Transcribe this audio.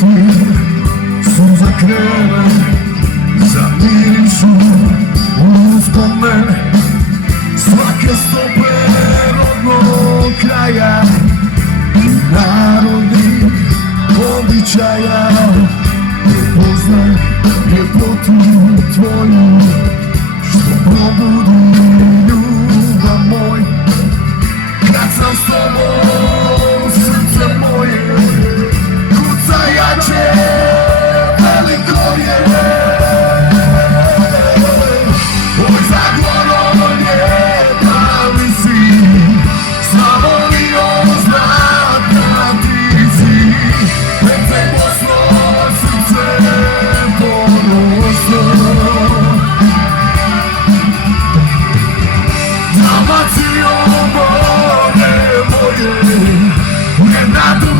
ti suza krene, zamirišu uspomene svake stope rodnog kraja i narodnih običaja. Prepoznaj ljepotu tvoju, što probudi ljubav moj. Kad sam s tobom, srce moje kuca jače, veliko je. Oj, Zagorje, pravi si, Slavonio, zlatna ti si. Lepe Bosno, srce ponosno. Dalmacijo, more moje, ne nadu